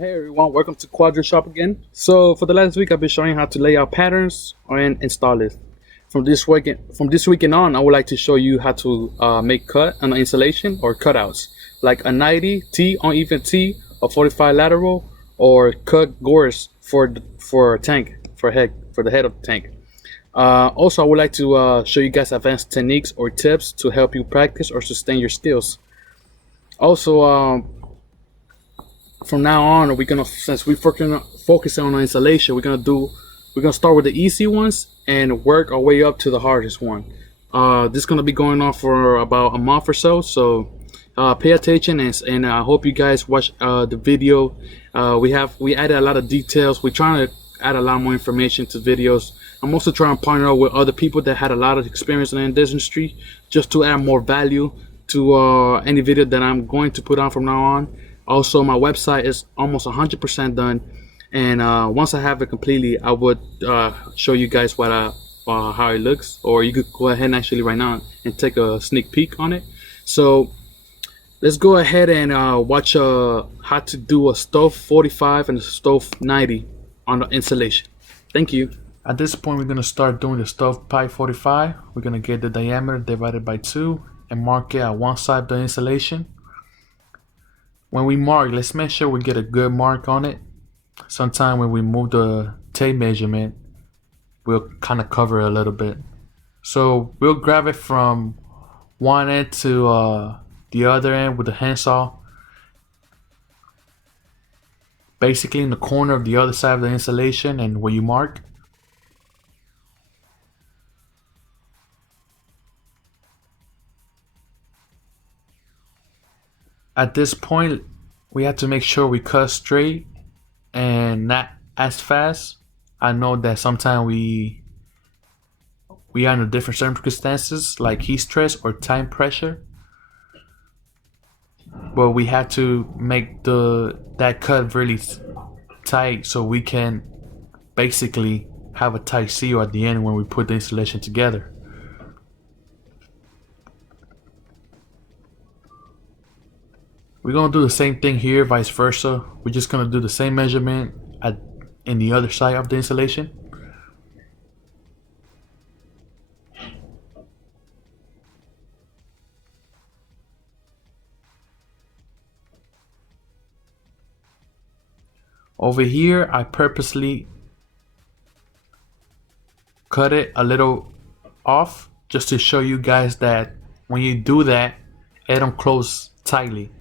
Hey everyone, welcome to Quadra Shop again. So for the last week, I've been showing how to lay out patterns and install it. From this weekend on, I would like to show you how to make cut on installation or cutouts, like a 90 T uneven T, a 45 lateral, or cut gores for a tank for the head of the tank. Also, I would like to show you guys advanced techniques or tips to help you practice or sustain your skills. Also, from now on, we're gonna since we're focusing on installation, we're gonna start with the easy ones and work our way up to the hardest one. This is gonna be going on for about a month or so. So pay attention and I hope you guys watch the video. We added a lot of details. We're trying to add a lot more information to videos. I'm also trying to partner up with other people that had a lot of experience in this industry, just to add more value to any video that I'm going to put on from now on. Also, my website is almost 100% done, and once I have it completely, I would show you guys how it looks, or you could go ahead and actually right now and take a sneak peek on it. So let's go ahead and watch how to do a stove 45 and a stove 90 on the installation. Thank you. At this point, we're going to start doing the stovepipe 45. We're going to get the diameter divided by 2 and mark it at one side of the installation. When we mark, let's make sure we get a good mark on it. Sometime when we move the tape measurement, we'll kind of cover it a little bit. So we'll grab it from one end to the other end with the handsaw, basically in the corner of the other side of the installation and where you mark. At this point, we have to make sure we cut straight and not as fast. I know that sometimes we are under different circumstances like heat stress or time pressure, but we have to make that cut really tight so we can basically have a tight seal at the end when we put the installation together. We're gonna do the same thing here, vice versa. We're just gonna do the same measurement in the other side of the installation. Over here, I purposely cut it a little off just to show you guys that when you do that, it don't close tightly.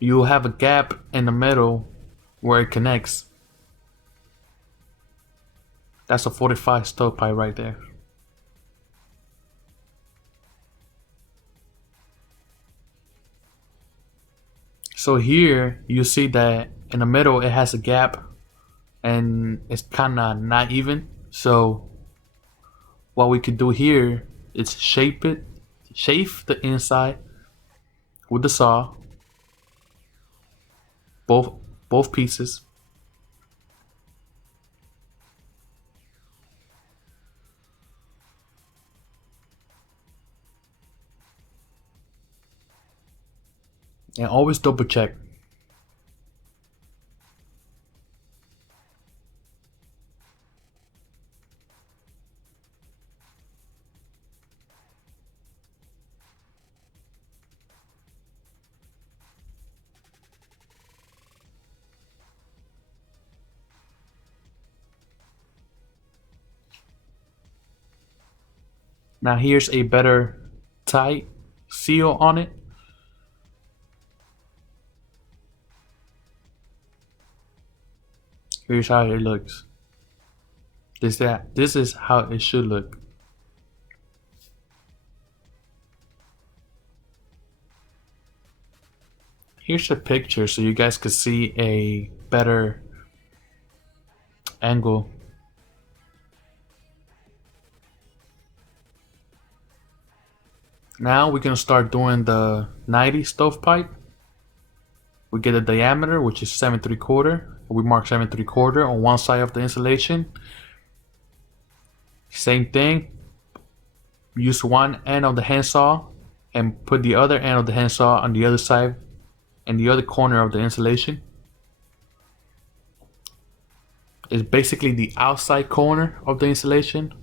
You'll have a gap in the middle where it connects. That's a 45 stovepipe right there. So here you see that in the middle it has a gap and it's kind of not even. So what we could do here is shape the inside with the saw, both pieces. And always double check. Now here's a better tight seal on it. Here's how it looks. This is how it should look. Here's a picture so you guys could see a better angle. Now we're gonna start doing the 90 stovepipe. We get a diameter, which is 7 3/4. We mark 7 3/4 on one side of the installation. Same thing. Use one end of the handsaw and put the other end of the handsaw on the other side in the other corner of the insulation. It's basically the outside corner of the insulation.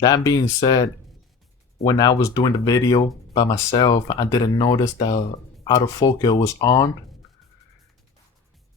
That being said, when I was doing the video by myself, I didn't notice the autofocus was on.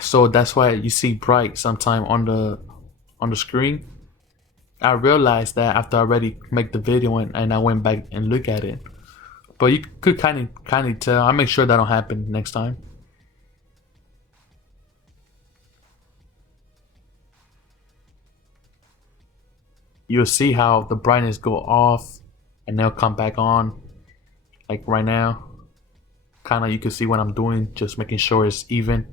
So that's why you see bright sometime on the screen. I realized that after I already make the video and I went back and look at it. But you could kind of tell. I'll make sure that don't happen next time. You'll see how the brightness go off and they'll come back on, like right now. Kind of you can see what I'm doing, just making sure it's even.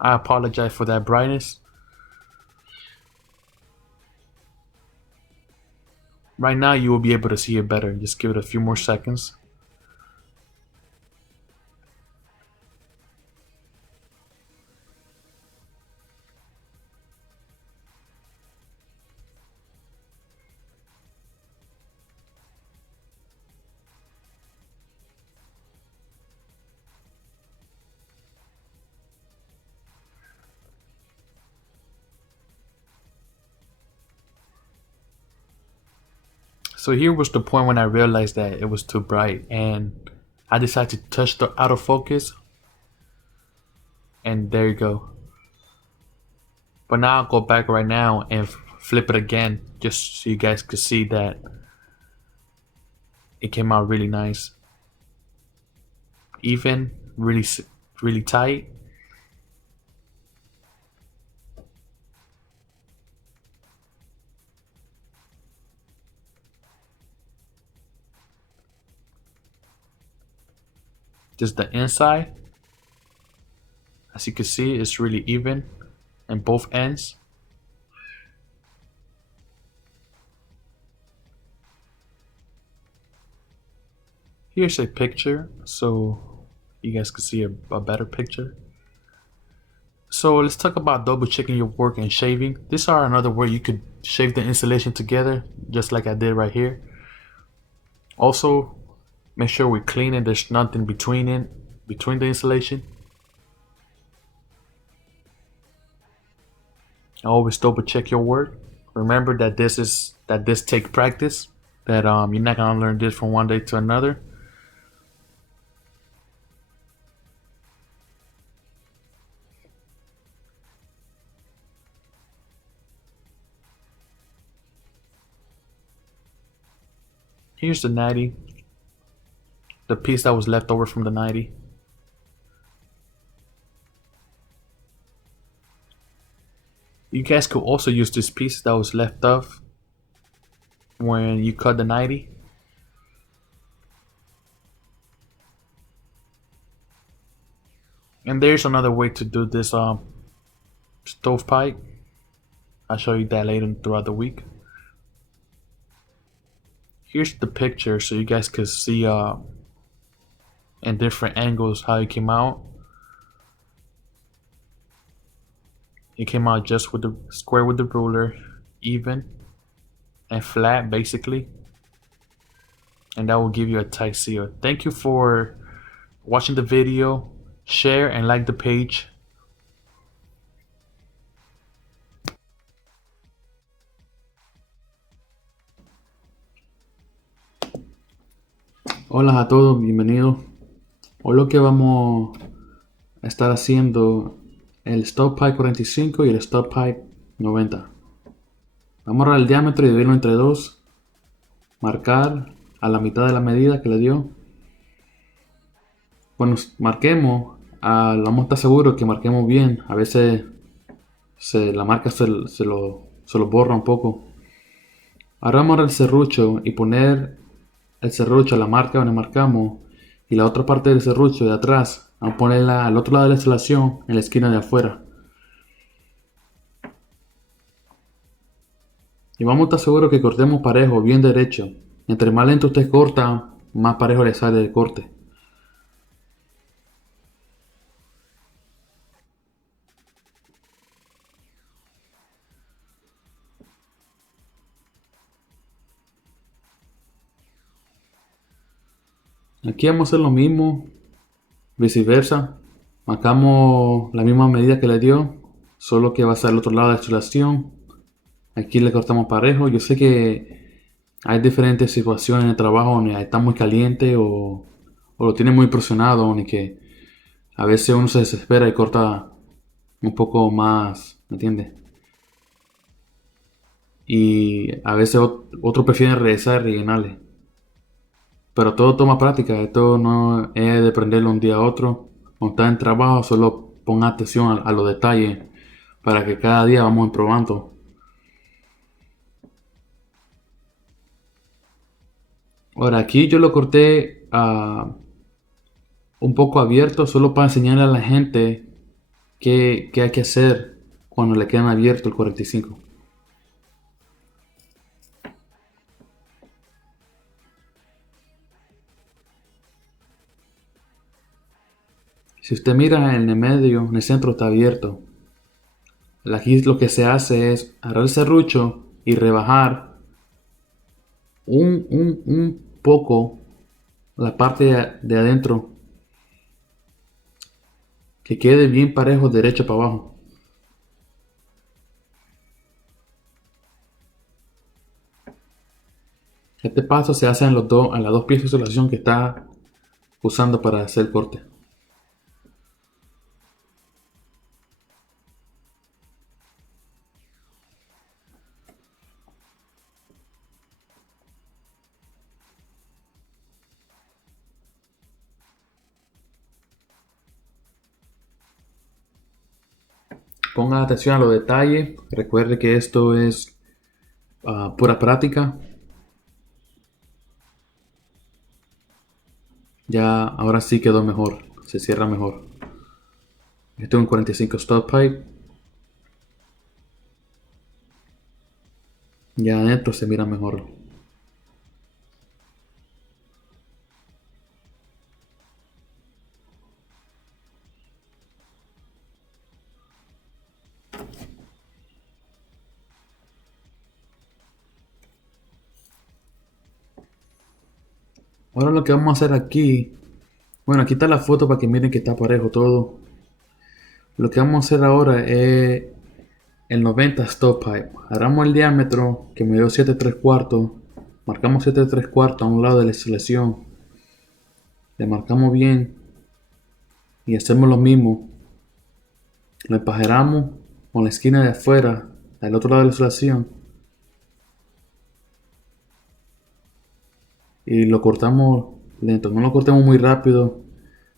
I apologize for that brightness. Right now you will be able to see it better. Just give it a few more seconds. So here was the point when I realized that it was too bright, and I decided to touch the autofocus, and there you go. But now I'll go back right now and flip it again, just so you guys could see that it came out really nice, even, really tight. Just the inside, as you can see, it's really even in both ends. Here's a picture so you guys can see a better picture. So let's talk about double checking your work and shaving. These are another way you could shave the insulation together, just like I did right here. Also, make sure we clean it. There's nothing between the insulation. Always double check your work. Remember that this take practice. That you're not gonna learn this from one day to another. Here's the 90. The piece that was left over from the 90. You guys could also use this piece that was left off when you cut the 90. And there's another way to do this stovepipe. I'll show you that later throughout the week. Here's the picture so you guys could see in different angles how it came out. It came out just with the square with the ruler, even and flat basically, and that will give you a tight seal. Thank you for watching the video. Share and like the page. Hola a todos, bienvenidos. Hoy lo que vamos a estar haciendo el stovepipe 45 y el stovepipe 90. Vamos a agarrar el diámetro y dividirlo entre dos. Marcar a la mitad de la medida que le dio. Cuando marquemos, vamos a estar seguros que marquemos bien. A veces la marca se lo borra un poco. Ahora vamos a agarrar el serrucho y poner el serrucho a la marca donde marcamos, y la otra parte del serrucho de atrás vamos a ponerla al otro lado de la instalación, en la esquina de afuera. Y vamos a estar seguros que cortemos parejo, bien derecho. Entre más lento usted corta, más parejo le sale el corte. Aquí vamos a hacer lo mismo, viceversa. Marcamos la misma medida que le dio, solo que va a ser el otro lado de la instalación. Aquí le cortamos parejo. Yo sé que hay diferentes situaciones en el trabajo donde está muy caliente o lo tiene muy presionado, donde que a veces uno se desespera y corta un poco más, ¿me entiendes? Y a veces otro prefiere regresar y rellenarle. Pero todo toma práctica, esto no es de aprenderlo un día a otro. Cuando está en trabajo, solo ponga atención a los detalles para que cada día vamos improbando. Ahora, aquí yo lo corté un poco abierto, solo para enseñarle a la gente qué hay que hacer cuando le quedan abierto el 45. Si usted mira en el medio, en el centro está abierto. Aquí lo que se hace es agarrar el serrucho y rebajar un poco la parte de adentro, que quede bien parejo derecho para abajo. Este paso se hace en las dos piezas de isolación que está usando para hacer el corte. Ponga atención a los detalles. Recuerde que esto es pura práctica. Ya ahora sí quedó mejor. Se cierra mejor. Este es un 45 stop pipe. Ya adentro se mira mejor. Ahora lo que vamos a hacer aquí. Bueno, aquí está la foto para que miren que está parejo todo. Lo que vamos a hacer ahora es el 90 stop pipe. Agarramos el diámetro que me dio 7 3/4. Marcamos 7 3/4 a un lado de la instalación. Le marcamos bien. Y hacemos lo mismo. Lo empajeramos con la esquina de afuera, del otro lado de la instalación. Y lo cortamos lento. No lo cortemos muy rápido.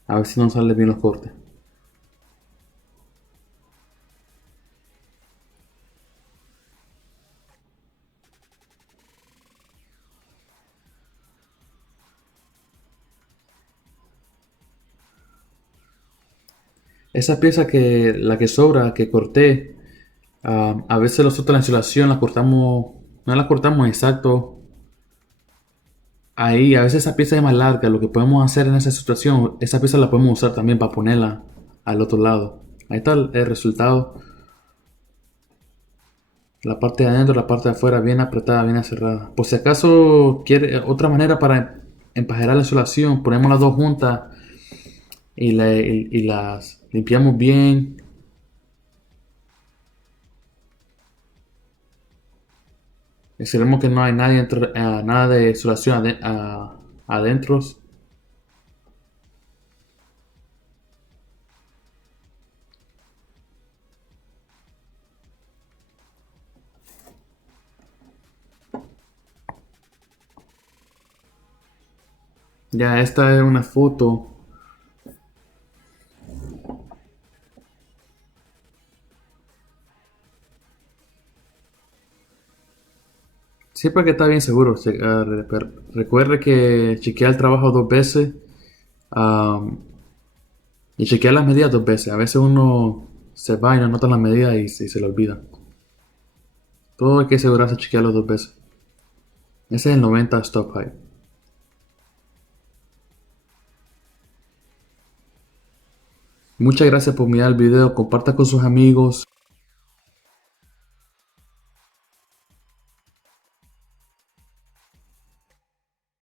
A ver si nos salen bien los cortes. Esa pieza la que sobra, que corté, a veces nosotros la insulación la cortamos, no la cortamos exacto ahí. A veces esa pieza es más larga. Lo que podemos hacer en esa situación, esa pieza la podemos usar también para ponerla al otro lado. Ahí está el resultado. La parte de adentro, la parte de afuera, bien apretada, bien cerrada. Por si acaso quiere otra manera para empajerar la insulación, ponemos las dos juntas y las limpiamos bien. Esperemos que no hay nada de insulación adentro. Ya, esta es una foto. Siempre que está bien seguro. Recuerde que chequear el trabajo 2 veces y chequear las medidas 2 veces. A veces uno se va y no nota las medidas y se le olvida. Todo hay que asegurarse de chequearlo 2 veces. Ese es el 90 stop height. Muchas gracias por mirar el video, comparta con sus amigos.